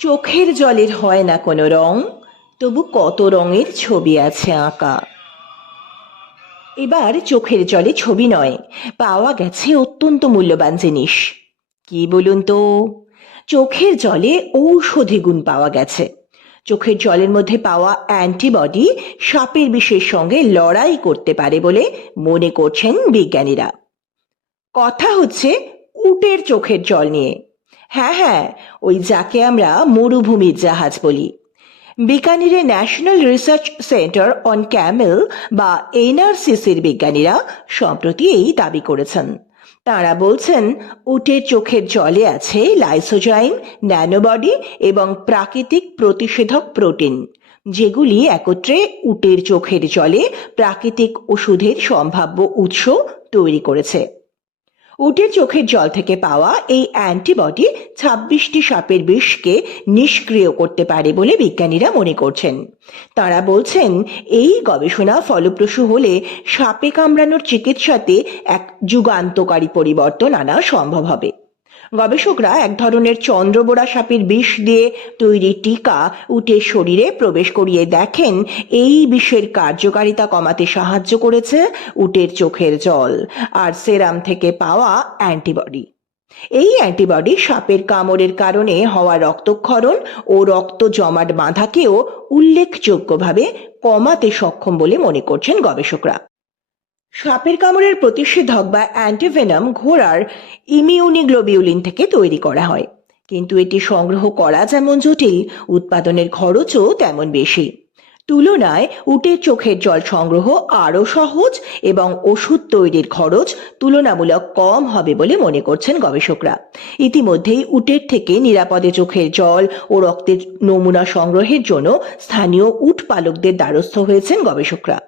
চোখের জলের হয় না কোনো রং, তবু কত রঙের ছবি আছে আঁকা। এবার চোখের জলে ছবি নয়, পাওয়া গেছে অত্যন্ত মূল্যবান জিনিস। কি বলুন তো? চোখের জলে ঔষধি গুণ পাওয়া গেছে। চোখের জলের মধ্যে পাওয়া অ্যান্টিবডি সাপের বিষের সঙ্গে লড়াই করতে পারে বলে মনে করছেন বিজ্ঞানীরা। কথা হচ্ছে উটের চোখের জল নিয়ে। হ্যাঁ হ্যাঁ ওই যাকে আমরা মরুভূমির জাহাজ বলি। বিকানিরে national research centre on camel বা এনআরসিসির বিজ্ঞানীরা সম্প্রতি এই দাবি করেছেন। তারা বলছেন, উটের চোখের জলে আছে লাইসোজাইম, ন্যানোবডি এবং প্রাকৃতিক প্রতিষেধক প্রোটিন, যেগুলি একত্রে উটের চোখের জলে প্রাকৃতিক ওষুধের সম্ভাব্য উৎস তৈরি করেছে। উটের চোখের জল থেকে পাওয়া এই অ্যান্টিবডি ছাব্বিশটি সাপের বিষকে নিষ্ক্রিয় করতে পারে বলে বিজ্ঞানীরা মনে করছেন। তারা বলছেন, এই গবেষণা ফলপ্রসূ হলে সাপে কামড়ানোর চিকিৎসাতে এক যুগান্তকারী পরিবর্তন আনা সম্ভব হবে। গবেষকরা এক ধরনের চন্দ্রবোড়া সাপের বিষ দিয়ে তৈরি টিকা উটের শরীরে প্রবেশ করিয়ে দেখেন, এই বিষের কার্যকারিতা কমাতে সাহায্য করেছে উটের চোখের জল আর সেরাম থেকে পাওয়া অ্যান্টিবডি। এই অ্যান্টিবডি সাপের কামড়ের কারণে হওয়া রক্তক্ষরণ ও রক্ত জমাট বাঁধাকেও উল্লেখযোগ্যভাবে কমাতে সক্ষম বলে মনে করছেন গবেষকরা। সাপের কামড়ের প্রতিষেধক বা অ্যান্টিভেনাম ঘোড়ার ইমিউনিগ্লোবিউলিন থেকে তৈরি করা হয়। কিন্তু এটি সংগ্রহ করা যেমন জটিল, উৎপাদনের খরচও তেমন বেশি। তুলনায় উটের চোখের জল সংগ্রহ আরও সহজ এবং ওষুধ তৈরির খরচ তুলনামূলক কম হবে বলে মনে করছেন গবেষকরা। ইতিমধ্যেই উটের থেকে নিরাপদে চোখের জল ও রক্তের নমুনা সংগ্রহের জন্য স্থানীয় উট পালকদের দ্বারস্থ হয়েছেন গবেষকরা।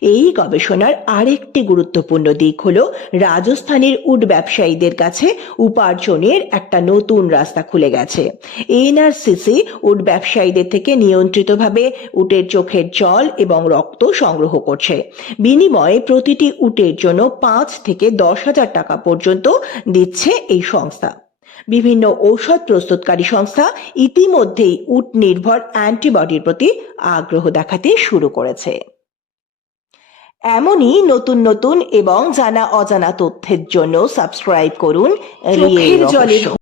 এই গবেষণার আরেকটি গুরুত্বপূর্ণ দিক হল রাজস্থানের উট ব্যবসায়ীদের কাছে উপার্জনের একটা নতুন রাস্তা খুলে গেছে। এনআরসিসি উট ব্যবসায়ীদের থেকে নিয়ন্ত্রিতভাবে উটের চোখের জল এবং রক্ত সংগ্রহ করছে। বিনিময়ে প্রতিটি উটের জন্য পাঁচ থেকে দশ হাজার টাকা পর্যন্ত দিচ্ছে এই সংস্থা। বিভিন্ন ঔষধ প্রস্তুতকারী সংস্থা ইতিমধ্যেই উট নির্ভর অ্যান্টিবডির প্রতি আগ্রহ দেখাতে শুরু করেছে। এমনই নতুন নতুন এবং জানা অজানা তথ্যের জন্য সাবস্ক্রাইব করুন চোখের জলের